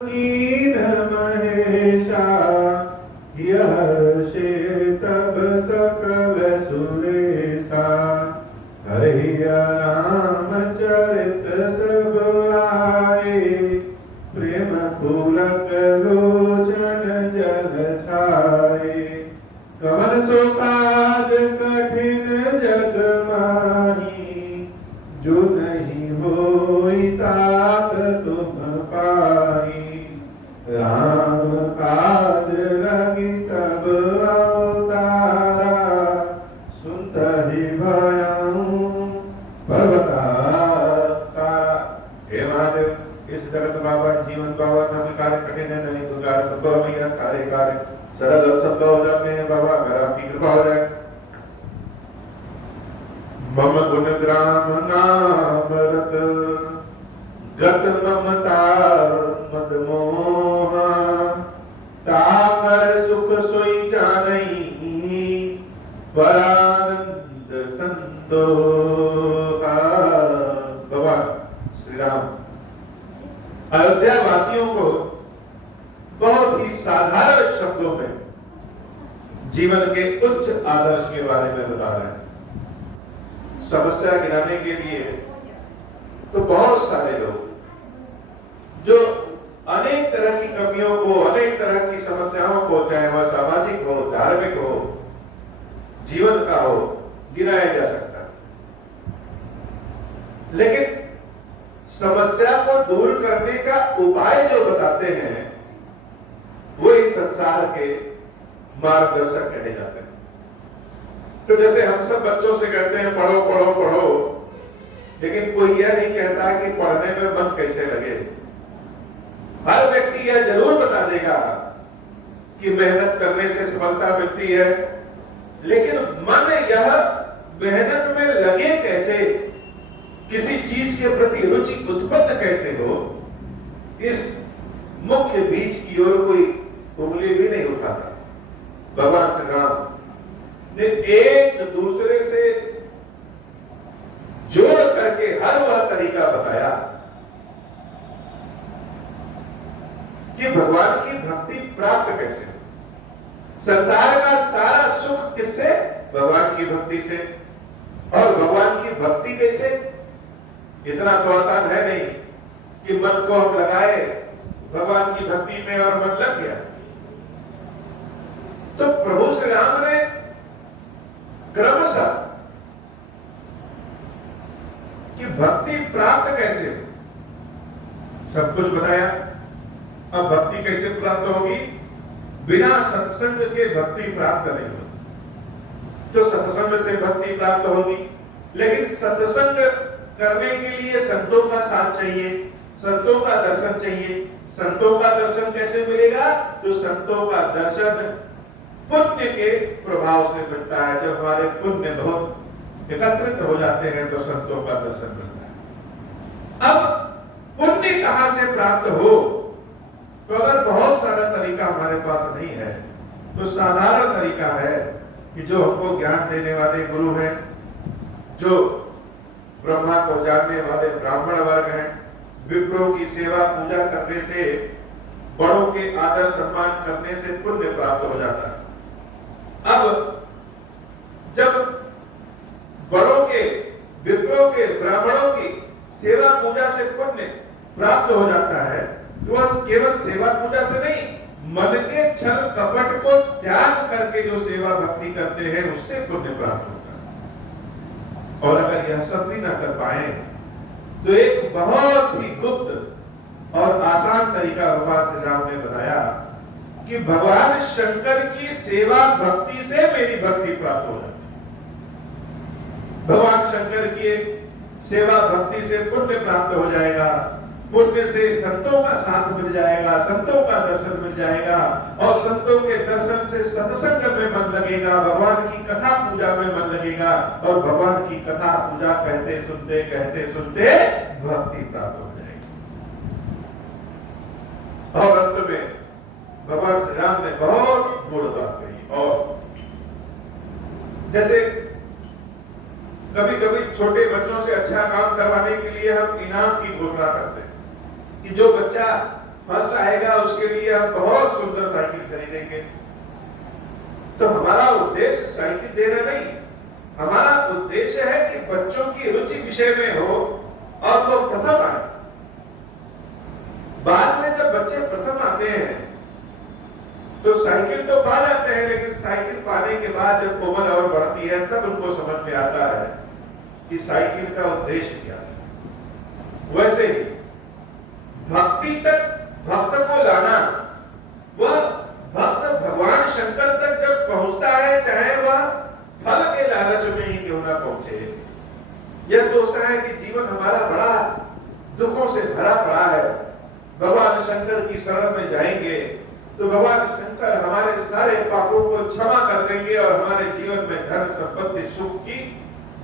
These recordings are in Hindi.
कीन महेशा यह से तब सकल सुरेशा हरि राम चरित सब आए प्रेम पुलक लोचन जल छाए कवन सो काज कठिन जग माही जो नहीं होई तात तुम पाई राम काज लगी तब अवतारा सुनत ही भयऊ पर्वतारा। हे महादेव, इस जगत बाबा जीवन बाबा नाम कार्य कठिन है नहीं, तो कार्य संभव नहीं है, सारे कार्य सरल और संभव हो जाते हैं बाबा, अगर आपकी कृपा हो जाए। मम गुण ग्राम नाम रत गत ममता मद मोहा ताकर सुख सोई जानई परानंद संतोषा। भगवान श्री राम अयोध्या वासियों को बहुत ही साधारण शब्दों में जीवन के उच्च आदर्श के बारे में बता रहे हैं। समस्या गिराने के लिए तो बहुत सारे लोग जो अनेक तरह की कमियों को, अनेक तरह की समस्याओं को, चाहे वह सामाजिक हो, धार्मिक हो, जीवन का हो, गिनाया जा सकता है, लेकिन समस्या को दूर करने का उपाय जो बताते हैं वो इस संसार के मार्गदर्शक कहे जाते हैं। तो जैसे हम सब बच्चों से कहते हैं पढ़ो पढ़ो पढ़ो, लेकिन कोई यह नहीं कहता कि पढ़ने में मन कैसे लगे। हर व्यक्ति यह जरूर बता देगा कि मेहनत करने से सफलता मिलती है, लेकिन मन यह मेहनत में लगे कैसे, किसी चीज के प्रति रुचि उत्पन्न कैसे हो, इस मुख्य बीज की ओर कोई उंगली भी नहीं उठाता। भगवान श्री राम ने एक दूसरे से जोड़ करके हर वह तरीका बताया कि भगवान की भक्ति प्राप्त कैसे हो। संसार का सारा सुख किससे? भगवान की भक्ति से। और भगवान की भक्ति कैसे? इतना तो आसान है नहीं कि मन को हम लगाए भगवान की भक्ति में और मन लग गया। तो प्रभु श्री राम ने क्रमशः कि भक्ति प्राप्त कैसे हो सब कुछ बताया। अब भक्ति कैसे प्राप्त होगी? बिना सत्संग के भक्ति प्राप्त नहीं होगी। तो सत्संग से भक्ति प्राप्त होगी, लेकिन सत्संग करने के लिए संतों का साथ चाहिए, संतों का दर्शन चाहिए। संतों का दर्शन कैसे मिलेगा? तो संतों का दर्शन पुण्य के प्रभाव से मिलता है। जब हमारे पुण्य बहुत एकत्रित हो जाते हैं तो संतों का दर्शन मिलता है। अब पुण्य कहां से प्राप्त हो? तो अगर बहुत सारा तरीका हमारे पास नहीं है तो साधारण तरीका है कि जो हमको ज्ञान देने वाले गुरु हैं, जो ब्रह्मा को जानने वाले ब्राह्मण वर्ग हैं, विप्रों की सेवा पूजा करने से, बड़ों के आदर सम्मान करने से पुण्य प्राप्त हो जाता है। अब जब बड़ों के, विप्रों के, ब्राह्मणों की सेवा पूजा से पुण्य प्राप्त हो जाता है, तो वह केवल सेवा पूजा से नहीं, मन के छल कपट को त्याग करके जो सेवा भक्ति करते हैं उससे पुण्य प्राप्त होता है। और अगर यह सब भी ना कर पाए तो एक बहुत ही गुप्त और आसान तरीका भगवान श्री राम ने बताया कि भगवान शंकर की सेवा भक्ति से मेरी भक्ति प्राप्त हो जाती है। भगवान शंकर की सेवा भक्ति से पुण्य प्राप्त हो जाएगा, पुण्य से संतों का साथ मिल जाएगा, संतों का दर्शन मिल जाएगा, और संतों के दर्शन से सत्संग में मन लगेगा, भगवान की कथा पूजा में मन लगेगा, और भगवान की कथा पूजा कहते सुनते भक्ति प्राप्त हो जाएगी। और अंत में भगवान श्री राम ने बहुत गुण बात कही। और जैसे कभी कभी छोटे बच्चों से अच्छा काम करवाने के लिए हम इनाम की घोषणा करते हैं कि जो बच्चा फर्स्ट आएगा कि हम बहुत सुंदर साइकिल खरीदेंगे। तो हमारा उद्देश्य साइकिल देना नहीं, हमारा उद्देश्य है कि बच्चों की रुचि विषय में हो और वो प्रथम आए। बाद में जब बच्चे प्रथम आते हैं तो साइकिल तो पा जाते हैं, लेकिन साइकिल पाने के बाद जब उम्र और बढ़ती है तब उनको समझ में आता है कि साइकिल का उद्देश्य क्या है। वैसे ही भक्ति तक भक्त को लाना, वह भक्त भगवान शंकर तक जब पहुंचता है, चाहे वह फल के लालच में ही क्यों ना पहुंचे, यह सोचता है कि जीवन हमारा बड़ा दुखों से भरा पड़ा है, भगवान शंकर की शरण में जाएंगे तो भगवान शंकर हमारे सारे पापों को क्षमा कर देंगे और हमारे जीवन में धन संपत्ति सुख की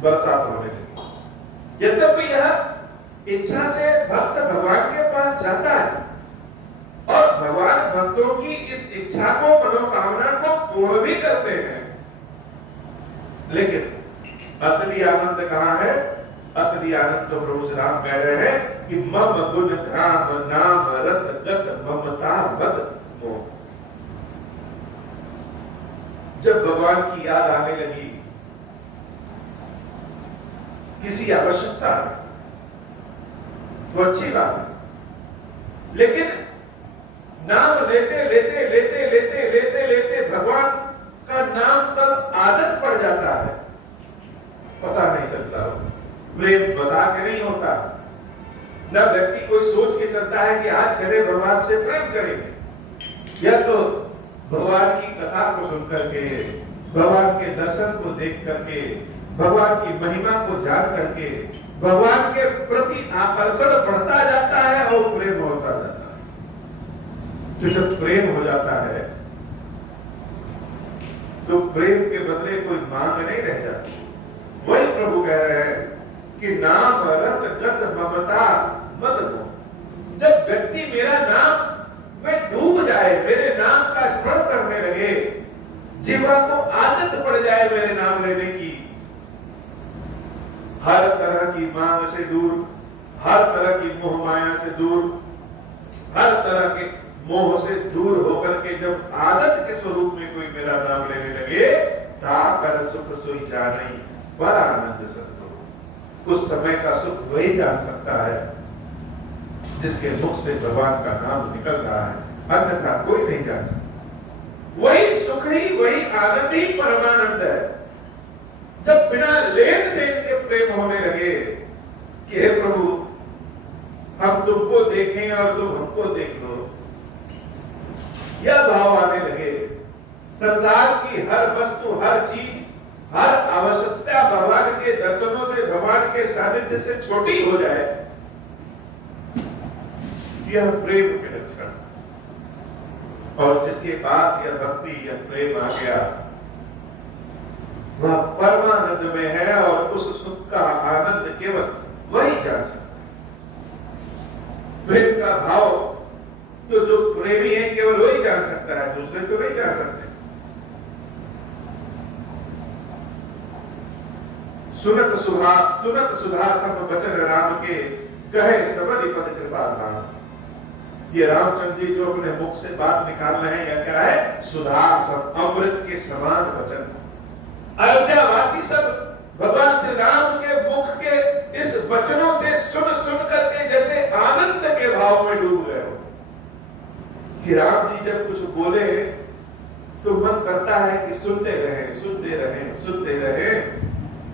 बरसात होने लगेगी। यद्यपि यह इच्छा से भक्त भगवान के पास जाता है और भगवान भक्तों की इस इच्छा को, मनोकामना को पूर्ण भी करते हैं, लेकिन असली आनंद कहां है? असली आनंद तो प्रभु श्री राम कह रहे हैं कि मम गुण ग्राम नाम रत गत ममता मद मोह। जब भगवान की याद आने लगी किसी आवश्यकता में तो अच्छी बात है, लेकिन नाम लेते लेते लेते लेते लेते लेते भगवान का नाम तब आदत पड़ जाता है, पता नहीं चलता। प्रेम बता के नहीं होता, न व्यक्ति कोई सोच के चलता है कि आज चले भगवान से प्रेम करेंगे, यह तो भगवान की कथा को सुन करके, भगवान के दर्शन को देख करके, भगवान की महिमा को जान करके भगवान के प्रति आकर्षण बढ़ता जाता है और प्रेम होता जाता है। तो जब प्रेम हो जाता है तो प्रेम के बदले कोई मांग नहीं रह जाती। वही प्रभु कह रहे हैं कि नाम रत गत ममता मद मोह। जब व्यक्ति मेरा नाम में डूब जाए, मेरे नाम का स्मरण करने लगे, जीवा को आदत पड़ जाए मेरे नाम लेने की, हर तरह की मांग से दूर, हर तरह की मोह माया से दूर, हर तरह के मोह से दूर होकर के जब आदत के स्वरूप में कोई मेरा नाम लेने लगे, ता कर सुख सोई जाने बड़ा आनंद संतो। उस समय का सुख वही जान सकता है जिसके मुख से भगवान का नाम निकल रहा है, अन्यथा कोई नहीं जान सकता। वही सुख ही, वही आनंद ही परमानंद है। जब बिना लेन देन के प्रेम होने लगे कि हे प्रभु हम तुमको देखें और तुम हमको देख लो, यह भाव आने लगे, संसार की हर वस्तु, हर चीज, हर आवश्यकता भगवान के दर्शनों से, भगवान के सानिध्य से छोटी हो जाए, यह प्रेम के लक्षण। और जिसके पास यह भक्ति, यह प्रेम आ गया, वह परमानंद में है और उस सुख का आनंद केवल वही जान सकता। प्रेम का भाव तो जो प्रेमी है केवल वही जान सकता है, दूसरे तो नहीं जान सकते। सुनत सुधा सब वचन राम के, कहे सबरि पद कृपा धाम। ये रामचंद्र जी जो अपने मुख से बात निकाल रहे हैं, यह क्या है? सुधा, सब अमृत के समान वचन। अयोध्या वासी सब भगवान श्री राम के मुख के इस वचनों से सुन सुन करके जैसे आनंद के भाव में डूब गए हो कि राम जी जब कुछ बोले तो मन करता है कि सुनते रहे, सुनते रहे, सुनते रहे।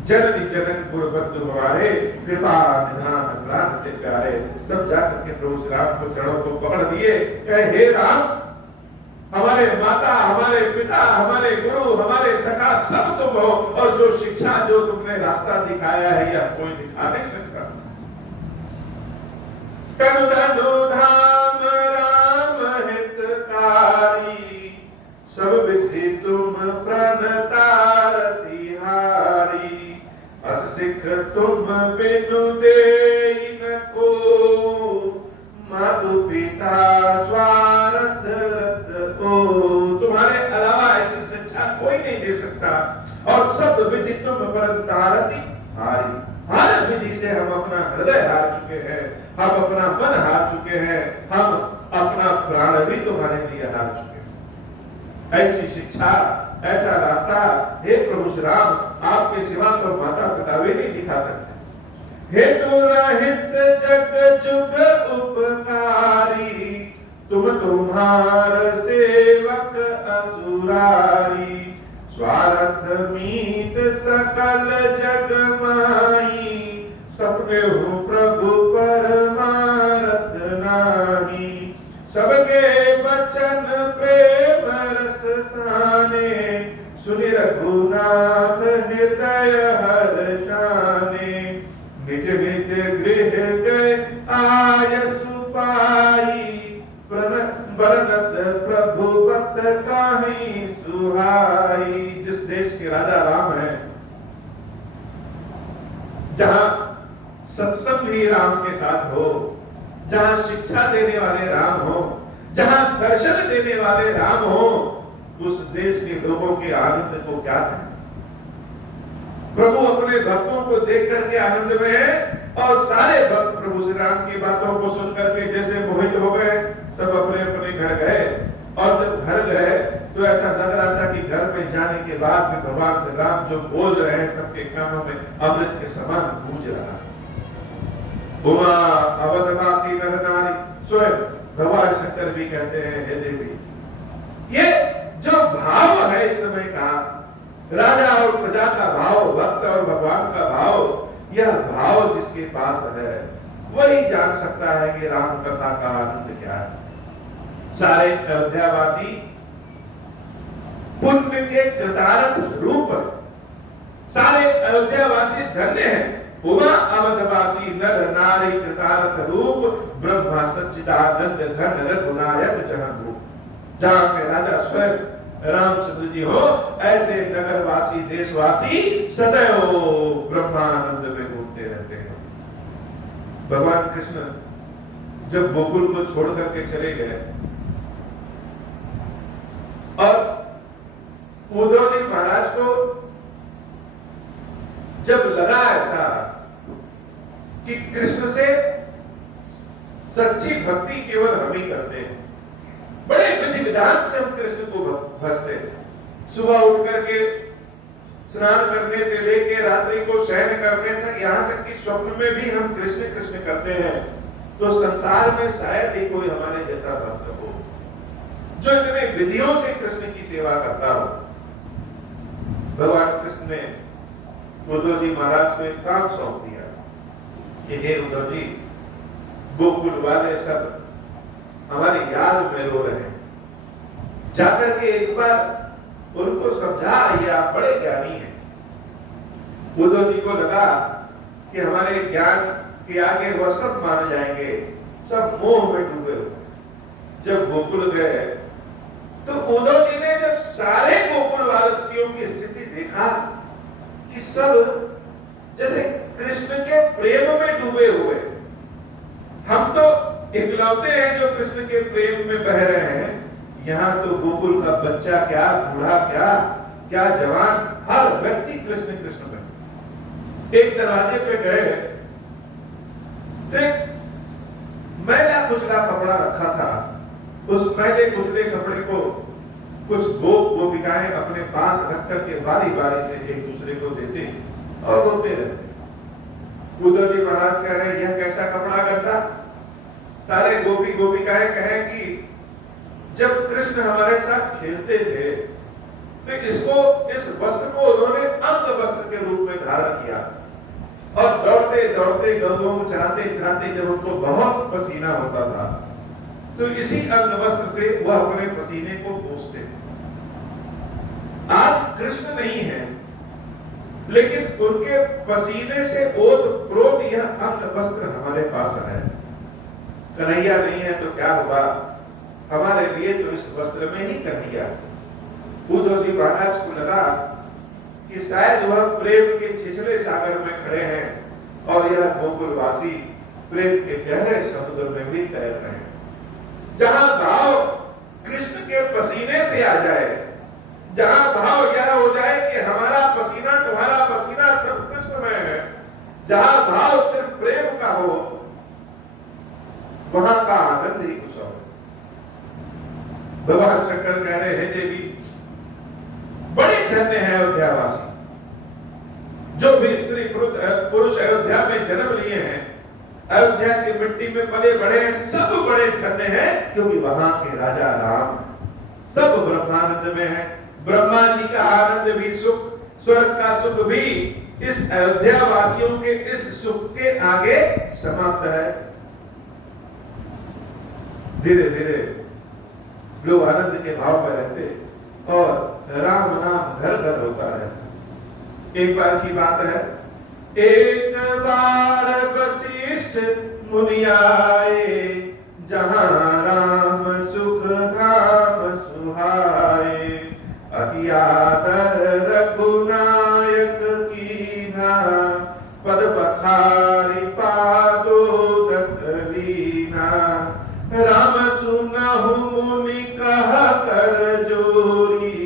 जननी जनक गुरबंधु हमारे, कृपा निधान प्राण ते प्यारे। सब जाकर के प्रभु श्री राम को चरणों को पकड़ दिए, कहे हे राम, हमारे माता, हमारे पिता, हमारे गुरु, हमारे सखा सब तुम हो, और जो शिक्षा, जो तुमने रास्ता दिखाया है, यह कोई दिखा नहीं सकता। तनु तनु धाम राम हितकारी, सब विधि तुम प्रणतार तिहारी। अस सिख तुम बिनु देहि न को, मातु पिता स्वार्थ रत को। तुम्हारे अलावा ऐसी शिक्षा कोई नहीं दे सकता, और सब विधि तुम प्रणतारति हारी। हर विधि से हम अपना हृदय हार चुके हैं, हम अपना मन हार चुके हैं, हम प्राण भी तुम्हारे लिए हार चुके। ऐसी शिक्षा, ऐसा रास्ता हे प्रभु श्री राम आपके सिवा तो माता पिता भी नहीं दिखा सकते। हेतु रहित जग जुग उपकारी, तुम तुम्हार सेवक असुरारी। स्वार्थ मीत सकल जग माही, सपने हो प्रभु परमारथ नाही। सबके बचन प्रेम रस साने, सुनि रघुनाथ हृदय हर्षाने। निज निज गृह गए आयसु पाई, बरनत प्रभु बत काहि सुहाई। जिस देश के राजा राम है, जहां सत्संग ही राम के साथ हो, जहां शिक्षा देने वाले राम हो, जहां दर्शन देने वाले राम हो, उस देश के लोगों के आनंद को क्या कहें। प्रभु अपने भक्तों को देख करके आनंद में है, और सारे भक्त प्रभु श्री राम की बातों को सुन करके जैसे मोहित हो गए, सब अपने अपने घर गए। और जब घर गए तो ऐसा लग रहा था कि घर में जाने के बाद में भगवान श्री राम जो बोल रहे हैं सबके कानों में अमृत के समान गूंज रहा है। उमा अवधवासी नर नारी, स्वयं भगवान शंकर भी कहते हैं हे देवी, ये जो भाव है इस समय का, राजा और प्रजा का भाव, भक्त और भगवान का भाव, यह भाव जिसके पास है वही जान सकता है कि राम कथा का आनंद क्या है। सारे अयोध्यावासी पुण्य के कृतार्थ रूप, सारे अयोध्यावासी धन्य हैं। उमा अवधवासी नर नारी कृतार्थ रूप, ब्रह्मा सच्चिदानंद घन रघुनायक जहां रूप। जहां पे राजा स्वयं रामचंद्र जी हो, ऐसे नगरवासी देशवासी सदैव ब्रह्मानंद में घूमते रहते हैं। भगवान कृष्ण जब गोकुल को छोड़ करके चले गए और उद्धव जी महाराज को जब लगा ऐसा कि कृष्ण से सच्ची भक्ति केवल हम ही करते हैं, बड़े विधि विधान से हम कृष्ण को भजते हैं, सुबह उठ करके स्नान करने से लेकर रात्रि को शयन करने तक, यहाँ तक कि स्वप्न में भी हम कृष्ण कृष्ण करते हैं, तो संसार में शायद ही कोई हमारे जैसा भक्त हो जो इतने विधियों से कृष्ण की सेवा करता हो। भगवान कृष्ण ने उद्धव जी महाराज को एक काम सौंप दिया कि हे उद्धव जी, गोकुल वाले सब हमारी याद में रो रहे हैं, जाकर के एक बार उनको समझा, ये आप बड़े ज्ञानी हैं। उद्धव जी को लगा कि हमारे ज्ञान के आगे वह सब मान जाएंगे, सब मोह में डूबे हुए। जब गोकुल गए तो उद्धव जी ने जब सारे गोकुल वासियों की स्थिति देखा कि सब जैसे कृष्ण के प्रेम में डूबे हुए, हम तो इकलौते हैं जो कृष्ण के प्रेम में बह रहे हैं, यहाँ तो गोकुल का बच्चा क्या, बूढ़ा क्या, क्या जवान, हर व्यक्ति कृष्ण कृष्ण में। एक दरवाजे पे गए तो एक मैला कुचला कपड़ा रखा था, उस मैले कुचले कपड़े को कुछ गोपिकाएं अपने पास रख करके बारी बारी से एक दूसरे को देते और रोते रहते। उद्धव जी महाराज कह रहे यह कैसा कपड़ा करता। सारे गोपिकाएं कहें कि जब कृष्ण हमारे साथ खेलते थे तो इस वस्त्र को उन्होंने अंग वस्त्र के रूप में धारण किया, और दौड़ते दौड़ते गंगों में चढ़ाते जब उनको बहुत पसीना होता था तो इसी अंग वस्त्र से वह अपने पसीने को पोंछते। आज कृष्ण नहीं है, लेकिन उनके पसीने से ओत प्रोत यह अंग वस्त्र हमारे पास है। कन्हैया नहीं है तो क्या हुआ, हमारे लिए तो इस वस्त्र में ही कन्हैया। उद्धव जी महाराज को लगा कि शायद वह प्रेम के छिछले सागर में खड़े हैं और यह गोकुलवासी प्रेम के गहरे समुद्र में भी तैर रहे हैं। जहां भाव कृष्ण के पसीने से आ जाए, जहां भाव यह हो जाए कि हमारा पसीना तुम्हारा पसीना सब कृष्ण में है, जहां भाव सिर्फ प्रेम का हो, वहां का आनंद ही कुछ और। भगवान शंकर कह रहे हैं देवी, बड़े धन्य है अयोध्यावासी, जो भी स्त्री पुरुष अयोध्या में जन्म लिए हैं, अयोध्या की मिट्टी में पले बड़े हैं, सब बड़े धन्य हैं, क्योंकि वहां के राजा राम सब ब्रह्मानंद में है। ब्रह्मा जी का आनंद भी सुख, स्वर्ग का सुख भी इस अयोध्या वासियों के इस सुख के आगे समाप्त है। धीरे धीरे लोग आनंद के भाव में रहते और राम नाम घर घर होता रहता। एक बार की बात है, एक बार वशिष्ठ मुनि आए, जहां राम सुख धाम सुहाए, अति आदर रघुनायक कीन्हा, पद पखारी पादोदक लीन्हा, राम सुनहु मुनि कहा कर जोरी,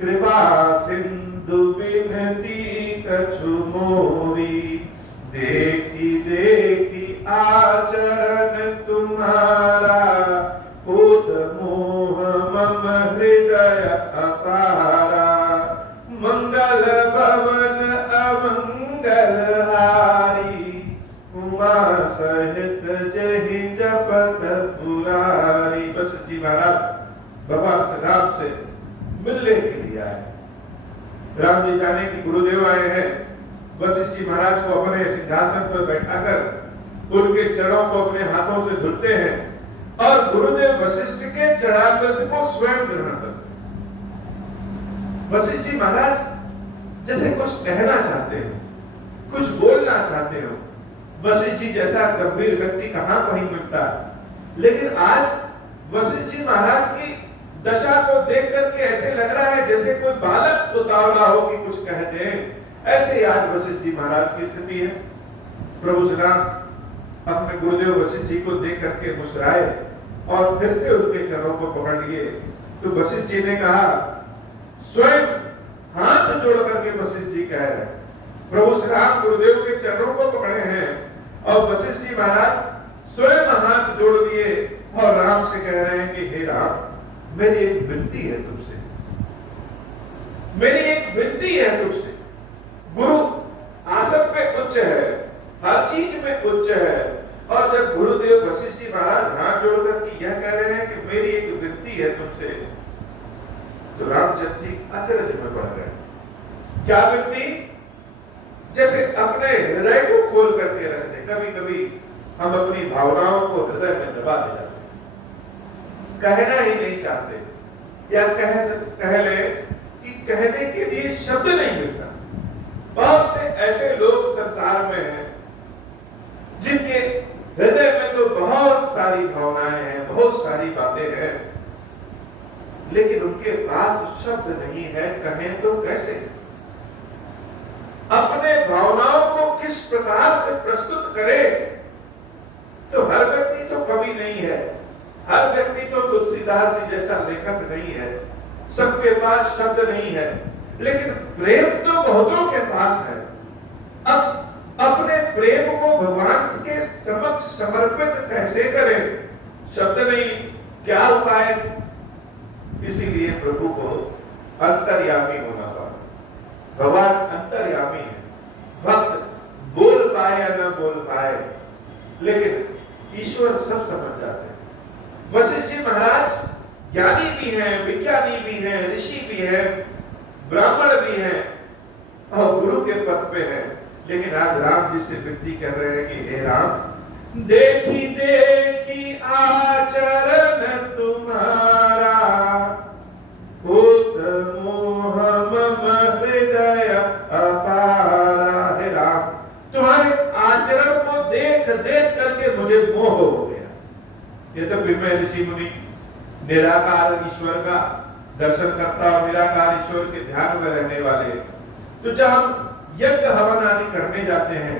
कृपा सिंधु बिनती कछु मोरी, देखी देखी आचरण तुम्हारा, होत मोह मम हृदय अपारा, मंगल भवन अमंगल हारी, उमा सहित जहि जपत पुरारी। वशिष्ठ जी महाराज भगवान श्री राम से मिलने के लिए आए। राम जी जाने कि गुरुदेव आए हैं, वशिष्ठ जी महाराज को अपने सिंहासन पर बैठाकर उनके चरणों को अपने हाथों से धुलते हैं और गुरुदेव वशिष्ठ के चरणामृत को स्वयं ग्रहण करते हैं। वशिष्ठ जी महाराज जैसे कुछ कहना चाहते हो, कुछ बोलना चाहते हो। वशिष्ठ जी जैसा गंभीर व्यक्ति कहां कहीं मिलता है, लेकिन आज वशिष्ठ जी महाराज की दशा को देख करके ऐसे लग रहा है जैसे कोई बालक उतावला हो कि कुछ कह दे। ऐसे ही आज वशिष्ठ जी महाराज की स्थिति है। प्रभु श्री राम अपने गुरुदेव वशिष्ठ जी को देख करके मुस्कुराए और फिर से उनके चरणों को पकड़ लिए। तो वशिष्ठ जी ने कहा, स्वयं हाथ जोड़ करके वशिष्ठ जी कह रहे हैं, प्रभु श्री राम गुरुदेव के चरणों को पकड़े हैं और वशिष्ठ जी महाराज स्वयं हाथ जोड़ दिए और राम से कह रहे हैं कि हे राम, मेरी एक विनती है तुमसे, मेरी एक विनती है तुमसे। गुरु आसन पे उच्च है, हर चीज में उच्च है, और जब गुरुदेव वशिष्ठ जी महाराज हाथ जोड़कर के यह कह रहे हैं कि मेरी एक विनती है तुमसे, तो रामचंद्र जी अचरज में पड़ गए। क्या विनती? जैसे अपने हृदय को खोल करके रखते। कभी कभी हम अपनी भावनाओं को हृदय में दबा दे जाते, कहना ही नहीं चाहते, या कह ले कि कहने के लिए शब्द नहीं मिलता। बहुत से ऐसे लोग संसार में हैं जिनके हृदय में तो बहुत सारी भावनाएं हैं, बहुत सारी बातें हैं, लेकिन उनके पास शब्द नहीं है, कहें तो कैसे? अपने भावनाओं को किस प्रकार से प्रस्तुत करे? तो हर व्यक्ति तो कवि नहीं है, हर व्यक्ति तो तुलसीदास जी जैसा लेखक नहीं है, सबके पास शब्द नहीं है, लेकिन प्रेम तो बहुतों के पास है। अब अपने प्रेम को भगवान के समक्ष समर्पित कैसे करें? शब्द नहीं, क्या उपाय? इसीलिए प्रभु को अंतर्यामी होना पड़ा। भगवान अंतर्यामी है, भक्त बोल पाए या न बोल पाए, लेकिन ईश्वर सब समझ जाते हैं। वशिष्ठ जी महाराज ज्ञानी भी हैं, विज्ञानी भी हैं, ऋषि भी हैं, ब्राह्मण भी हैं और गुरु के पद पे हैं, लेकिन आज राम जी से विनती कर रहे हैं कि हे राम, देखी देखी आचरण तुम्हारा, होत मोह मम हृदय अपारा। हे राम, तुम्हारे आचरण को देख देख करके मुझे मोह हो गया। ये तो विमय ऋषि मुनि निराकार ईश्वर का दर्शन करता और निराकार ईश्वर के ध्यान में रहने वाले। तो जब हम यज्ञ हवन आदि करने जाते हैं,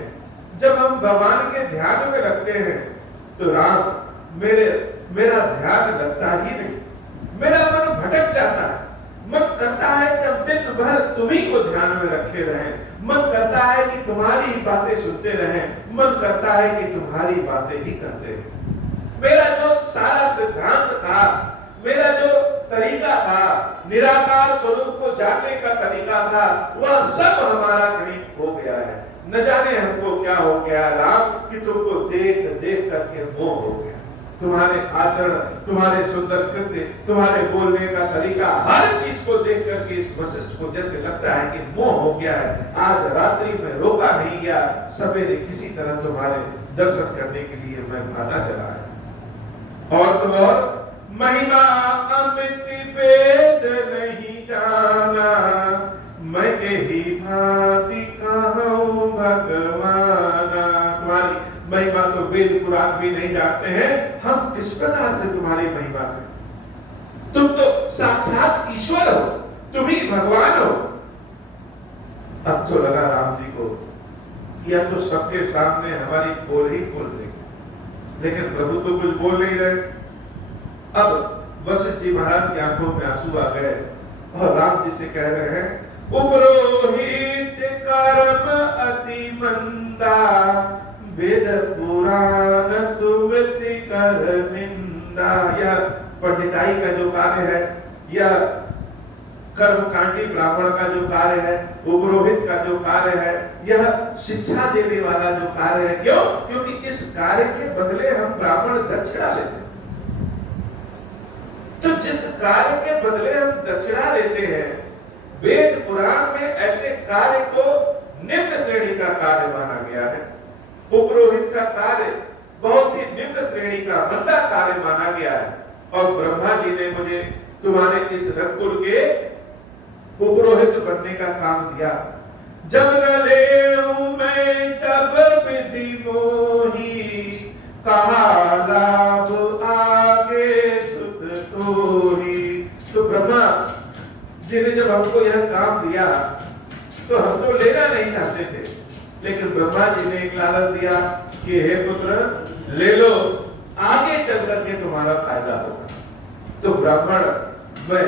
जब हम भगवान के ध्यान में लगते हैं, तो राम मेरा ध्यान लगता ही नहीं, मेरा मन भटक जाता है। मन करता है कि हम दिन भर तुम्ही को ध्यान में रखे रहें, मन करता है कि तुम्हारी बातें सुनते रहें, मन करता है कि तुम्हारी बातें ही करते हैं। मेरा जो सारा सिद्धांत था, मेरा जो तरीका था, निराकार स्वरूप को जानने का तरीका था, वह सब हमारा कहीं खो गया है। न जाने हमको क्या हो गया राम कि तुमको देख देख करके मोह हो गया। तुम्हारे आचरण, तुम्हारे सुंदर कृत्य, तुम्हारे बोलने का तरीका, हर चीज को देख करके इस वशिष्ठ को जैसे लगता है कि मोह हो गया है। आज रात्रि में रोका नहीं गया, सवेरे किसी तरह तुम्हारे दर्शन करने के लिए मैं भागा चला है। और तो और महिमा अमित वेद नहीं जाना, मैं के ही भांति कहूं भगवाना। तुम्हारी महिमा तो वेद पुराण भी नहीं जानते हैं, हम किस प्रकार से तुम्हारी महिमा करें? तुम तो साक्षात ईश्वर हो, तुम ही भगवान हो। अब तो लगा राम जी को या तो सबके सामने हमारी पोल ही खोल देंगे, लेकिन प्रभु तो कुछ बोल नहीं रहे। अब वशिष्ठ जी महाराज की आंखों में आंसू आ गए और राम जी से कह रहे हैं, उपरोहित कर्म अति मंदा, वेद पुराण सुवृत्ति कर निंदा। यह पंडिताई का जो कार्य है, यह कर्मकांडी ब्राह्मण का जो कार्य है, उपरोहित का जो कार्य है, यह शिक्षा देने वाला जो कार्य है। क्यों? क्योंकि इस कार्य के बदले हम ब्राह्मण दक्षिणा लेते हैं। तो जिस कार्य के बदले हम दक्षिणा लेते हैं, वेद पुराण में ऐसे कार्य को निम्न श्रेणी का कार्य माना गया है। उपरोहित का कार्य बहुत ही निम्न श्रेणी का मंदा कार्य माना गया है। और ब्रह्मा जी ने मुझे तुम्हारे इस रघुकुल के उपरोहित बनने का काम दिया। जब न लेऊं मैं तब विधि मोही, कहा लाभ आगे सुत तोही। तो ब्रह्मा जी ने जब हमको यह काम दिया तो हम तो लेना नहीं चाहते थे, लेकिन ब्रह्मा जी ने एक लालच दिया कि हे पुत्र ले लो, आगे चल करके तुम्हारा फायदा होगा। तो ब्राह्मण में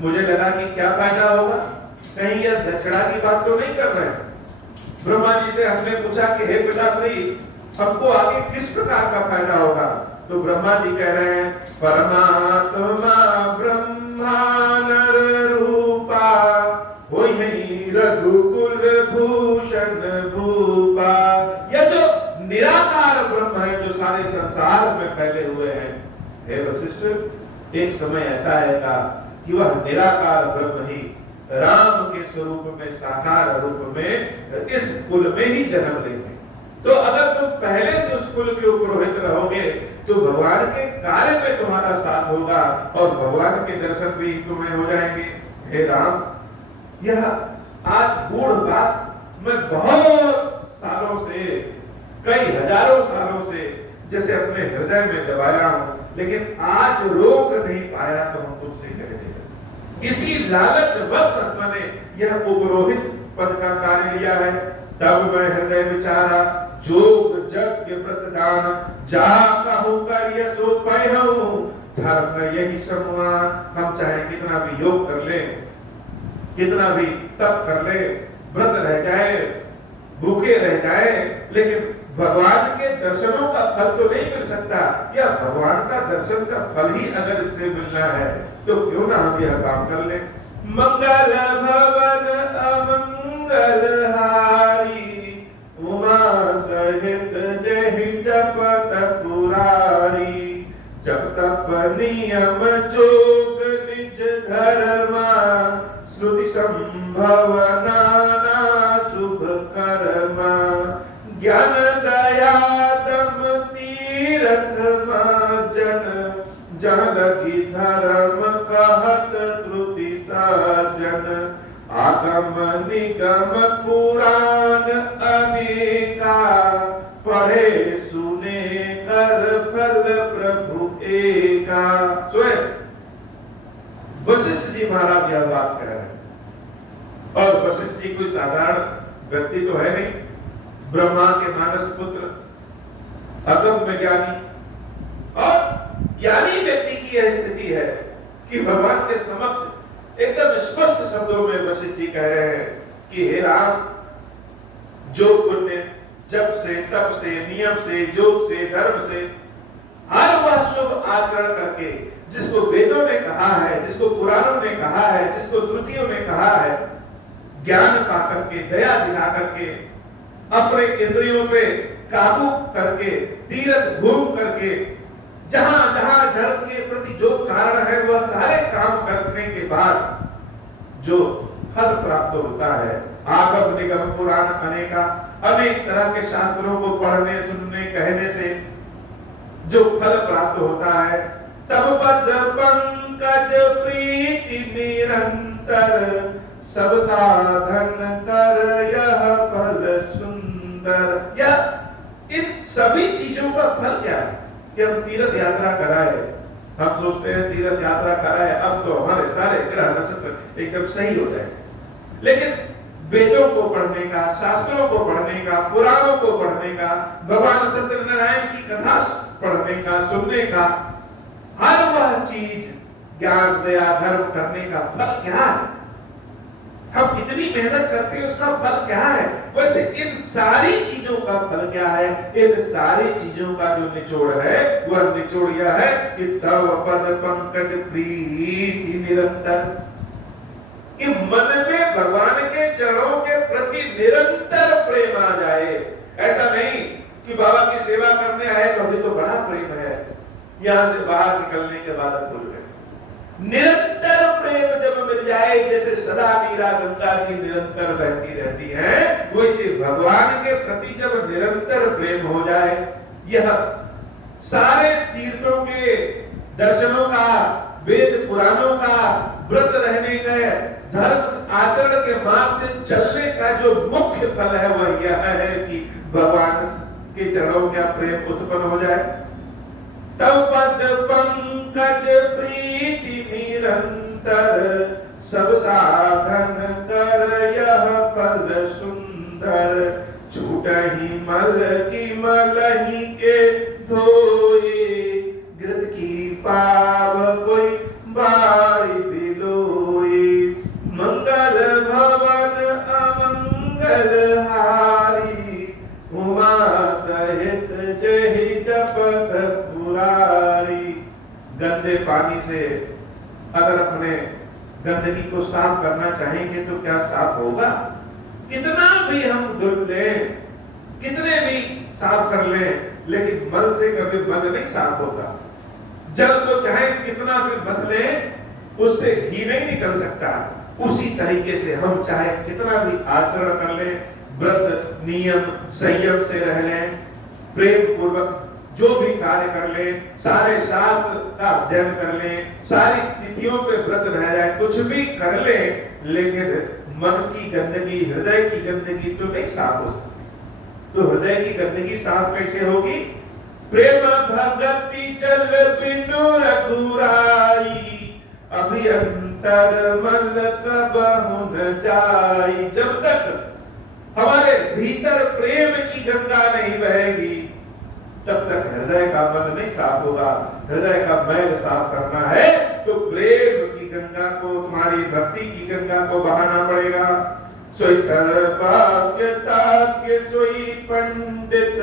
मुझे लगा कि क्या फायदा होगा, कहीं यह दक्षिणा की बात तो नहीं कर रहे हैं। ब्रह्मा जी से हमने पूछा कि हे पिताश्री, हमको आगे किस प्रकार का फायदा होगा? तो ब्रह्मा जी कह रहे हैं, परमात्मा ब्रह्मा नर रूपा, होई नहीं रघुकुल भूषण भूपा। यह जो निराकार ब्रह्म है, जो सारे संसार में फैले हुए हैं, हे वशिष्ठ, एक समय ऐसा आएगा कि वह निराकार ब्रह्म ही राम के स्वरूप में, साकार रूप में इस कुल में ही जन्म लेंगे। तो अगर तुम पहले से उस कुल के उपरोहित रहोगे तो भगवान के कार्य में तुम्हारा साथ होगा और भगवान के दर्शन भी तुम्हें हो जाएंगे। हे राम, यह आज गूढ़ बात मैं बहुत सालों से, कई हजारों सालों से जैसे अपने हृदय में दबाया हूं, लेकिन आज रोक नहीं पाया तो हम तुमसे कह देंगे। इसी लालच बस मैंने यह उपरोहित पद का कार्य लिया है। तब मैं हृदय विचारा, जोग जग व्रतदान, जा कहूं कर यशो पैहूं, धर्म यही सम्मान। हम चाहे कितना भी योग कर ले, कितना भी तप कर ले, व्रत रह जाए, भूखे रह जाए, लेकिन भगवान के दर्शनों का फल तो नहीं मिल सकता। या भगवान का दर्शन का फल ही अगर इससे मिलना है तो क्यों ना हम यह काम कर ले। मंगल भवन अमंगल हारी, उमा सहित जहि जपत पुरारी। जब तप नियम जोग निज धर्मा, श्रुति संभव नाना शुभ कर्मा। ज्ञान दया दम तीरथ जन, जहाँ लगी धर्म कहत श्रुति साजन। आगम निगम पुराण अनेका, पढ़े सुने कर फल प्रभु एका। स्वयं वशिष्ठ जी महाराज यह बात कह रहे हैं। और वशिष्ठ जी कोई साधारण व्यक्ति तो है नहीं, ब्रह्मा के मानस पुत्र, अगम्य ज्ञानी। और ज्ञानी व्यक्ति की यह स्थिति है कि भगवान के समक्ष एकदम स्पष्ट शब्दों में वशिष्ठ जी कह रहे हैं कि हे राम, जो पुण्य जप से, तप से, नियम से, योग से, धर्म से, हर वह शुभ आचरण करके जिसको वेदों ने कहा कहा है, जिसको पुराणों ने कहा है, जिसको श्रुतियों ने कहा है, ज्ञान पा करके, दया दिखा करके, अपने इंद्रियों पे काबू करके, तीर्थ घूम करके, जहां जहां धर्म के प्रति जो कारण है वह सारे काम करने के बाद जो फल प्राप्त होता है, आगम निगम पुराण अनेक तरह के शास्त्रों को पढ़ने, सुनने, कहने से जो फल प्राप्त होता है, तब पद पंकज प्रीति निरंतर सब साधन कर यह फल सुंदर। या इन सभी चीजों का फल क्या है कि हम तीर्थ यात्रा कराए, हम सोचते हैं तीर्थ यात्रा कराए अब तो हमारे सारे ग्रह नक्षत्र एकदम सही हो जाए, लेकिन वेदों को पढ़ने का, शास्त्रों को पढ़ने का, पुराणों को पढ़ने का, भगवान सत्यनारायण की कथा पढ़ने का, सुनने का, हर वह चीज ज्ञान दया धर्म करने का फल क्या है? हम इतनी मेहनत करते हैं, उसका फल क्या है? वैसे इन सारी चीजों का फल क्या है? इन सारी चीजों का जो निचोड़ है वह निचोड़ यह है कि तव पद पंकज प्रीति निरंतर, कि मन में भगवान के चरणों के प्रति निरंतर प्रेम आ जाए। ऐसा नहीं कि बाबा की सेवा करने आए तो अभी तो बड़ा प्रेम है, यहां से बाहर निकलने के बाद भूल गए। निरंतर प्रेम जब मिल जाए, जैसे सदा मीरा गंगा की निरंतर बहती रहती है, वैसे भगवान के प्रति जब निरंतर प्रेम हो जाए, यह सारे तीर्थों के दर्शनों का, वेद पुराणों का, व्रत रहने का, धर्म आचरण के मार्ग से चलने का जो मुख्य फल है वह यह है कि भगवान के चरणों का प्रेम उत्पन्न हो जाए। तब पद पंकज प्रीति निरंतर सब साधन कर यह फल सुंदर, छूटहि मल की मलहि के धोए, घृत की पाव कोई बारी बिलोई, मंगल भवन अमंगल हारी, उमा सहित जहि जपत पुरारी। गंदे पानी से अगर अपने गंदगी को साफ करना चाहेंगे तो क्या साफ होगा? कितना भी हम धुल लें, कितने भी साफ कर लें, लेकिन मल से कभी मन नहीं साफ होगा। जल को चाहे कितना भी बदले, उससे घी नहीं निकल सकता। उसी तरीके से हम चाहे कितना भी आचरण कर ले, व्रत नियम संयम से रह लें, प्रेम पूर्वक जो भी कार्य कर ले, सारे शास्त्र का अध्ययन कर ले, सारी तिथियों पे व्रत रह जाए, कुछ भी कर ले, लेकिन मन की गंदगी, हृदय की गंदगी तो नहीं साफ हो सकती। तो हृदय की गंदगी साफ कैसे होगी? प्रेम भक्ति चल बिनु रघुराई, अभियंतर मल कबहु न जाई। जब तक हमारे भीतर प्रेम की गंगा नहीं बहेगी, तब तक हृदय का मन नहीं साफ होगा। हृदय का मैल साफ करना है तो प्रेम की गंगा को, तुम्हारी भक्ति की गंगा को बहाना पड़ेगा। सोई सर्वज्ञता के सोई पंडित,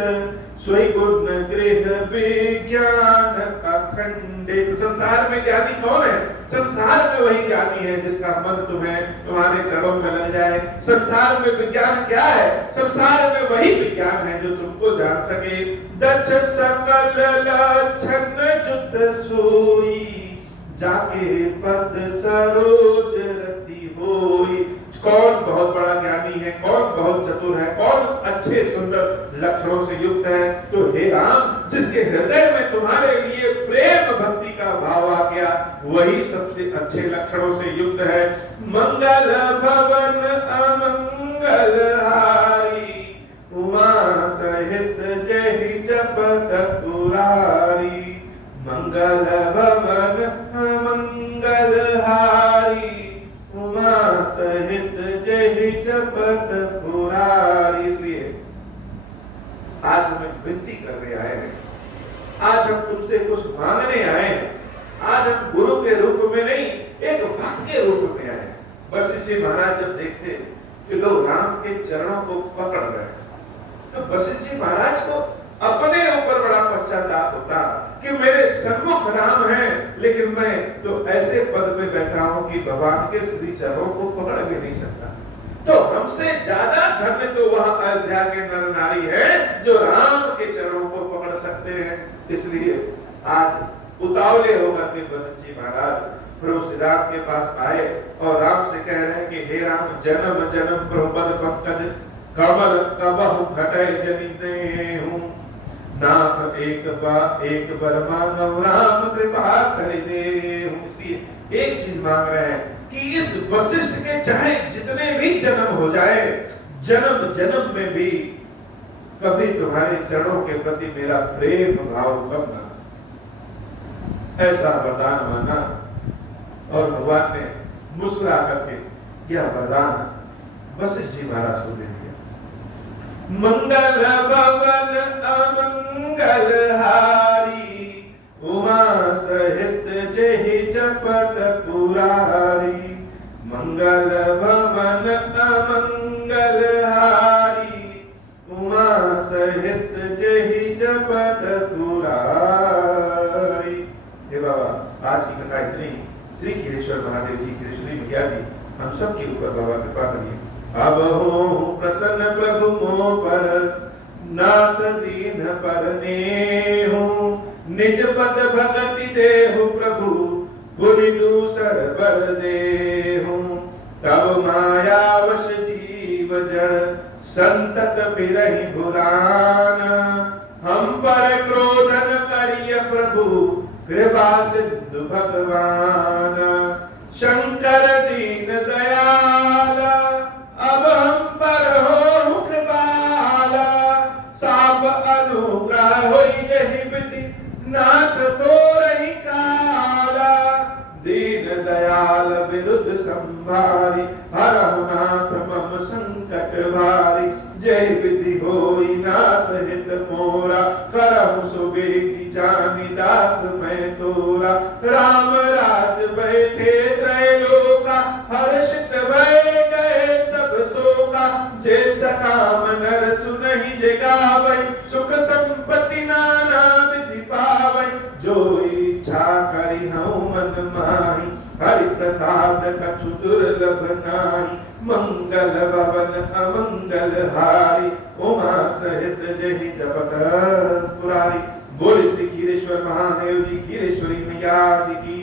सोई गुण गृह विज्ञान अखंडित। संसार में ज्ञानी कौन है? संसार में वही ज्ञानी है जिसका मन तुम्हारे चरणों में लग जाए। संसार में विज्ञान क्या है? संसार में वही विज्ञान है जो तुमको जान सके। दक्ष सकल लक्षण जुत सोई, जाके पद सरोज रति होई। कौन बहुत बड़ा ज्ञानी है, कौन बहुत चतुर है, कौन अच्छे सुंदर लक्षणों से युक्त है? तो हे राम, जिसके हृदय में तुम्हारे लिए प्रेम भक्ति का भाव आ गया, वही सबसे अच्छे लक्षणों से युक्त है। मंगल भवन अमंगल हारी, उमा सहित जहि जपत पुरारी। मंगल भवन अमंगल हारी, उमा सहित जहि जपत पुरारी। इसलिए आज हम विनती करने आए हैं, आज हम तुमसे कुछ मांगने आए हैं। आज हम गुरु के रूप में नहीं, एक भक्त के रूप में आए। वशिष्ठ जी महाराज जब देखते कि लोग राम के चरणों को पकड़ रहे हैं, तो वशिष्ठ जी महाराज को अपने ऊपर बड़ा पश्चाताप होता कि मेरे सन्मुख राम है, लेकिन मैं तो ऐसे ऐसे पद पे बैठा हूं कि भगवान के श्री चरणों को पकड़ भी नहीं सकता। तो हमसे ज्यादा धन्य तो वह अयोध्या के नर नारी है जो राम के चरणों को पकड़ सकते हैं। इसलिए आज उतावले होकर के वशिष्ठ जी महाराज प्रभु श्री राम के पास आए और राम से कह रहे हैं कि हे राम, जन्म जन्म प्रभु पद पंकज कमल कबहु घटय जनिते हूँ, नाथ एक बार मांगो राम कृपा कर दे। इसलिए एक चीज मांग रहे हैं कि इस वशिष्ठ के चाहे जितने भी जन्म हो जाए, जन्म जन्म में भी कभी तुम्हारे चरणों के प्रति मेरा प्रेम भाव कम ना। ऐसा वरदान मांगा और भगवान ने मुस्कुरा करके यह वरदान वशिष्ठ जी महाराज को दे दिया। मंगल भवन अमंगल हारी, उमा सहित जेहि जपत पुरारी। मंगल भवन अमंगल हारी, उमा सहित जेहि जपत पुरारी। हे बाबा, आज की कथा इतनी। श्री खीरेश्वर महादेव जी, खीरेश्वरी मैया जी, हम सब के ऊपर बाबा कृपा करिए। अब हो प्रसन्न प्रभु मोह पर, नाथ दीन पर नेहु। निज पद भगति देहु प्रभु, गुनि दूसर बर देहु। तब मायावश जीव जड़, संतत बिरहि भुलान। हम पर क्रोधन करिय प्रभु, कृपा सिंधु भगवान। शंकर दीन दयाल, अब हम पर हो कृपाला। साप अनुग्रह होई जहि विधि, नाथ तोरहि काला। दीन दयाल विरुद्ध संभारी, हरहु नाथ मम संकट भारी। जय विधि होई नाथ हित मोरा, करहु सुबेगी जानी दास मैं तोरा। राम राज बैठे त्रैलोका, हर्षित भय गए सब शोका। जे सकाम नर सुनहि जे गावै, सुख संपत्ति नाना विधि पावै। जो इच्छा करि हऊँ मन माहि, हरि प्रसाद कछु दुर्लभ नाहि। मंगल भवन अमंगल हारी, उमा सहित जेहि जपत पुरारी। बोले श्री खीरेश्वर महादेव जी, खीरेश्वरी मैया जी की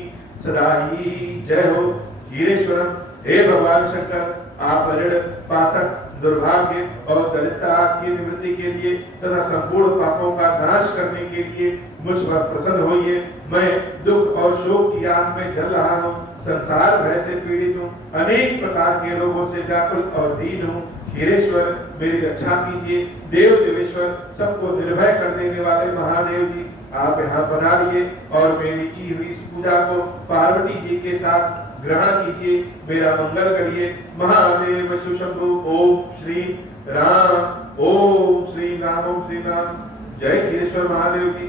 सदा ही जय हो। खीरेश्वरम, हे भगवान शंकर, आप ऋण पातक दुर्भाग्य और दरिद्रता की निवृत्ति के लिए तथा संपूर्ण पापों का नाश करने के लिए मुझ पर प्रसन्न होइए। मैं दुख और शोक की आग में जल रहा हूँ, संसार भय से पीड़ित हूँ, अनेक प्रकार के रोगों से व्याकुल और दीन हूँ। खीरेश्वर, मेरी रक्षा कीजिए। देव देवेश्वर, सबको निर्भय कर देने वाले महादेव जी, आप यहाँ पधारिए और मेरी की हुई इस पूजा को पार्वती जी के साथ ग्रहण कीजिए, मेरा मंगल करिए। महादेव सुशंभु। ओम श्री राम, ओम श्री राम, ओम श्री राम। जय खीरेश्वर महादेव की।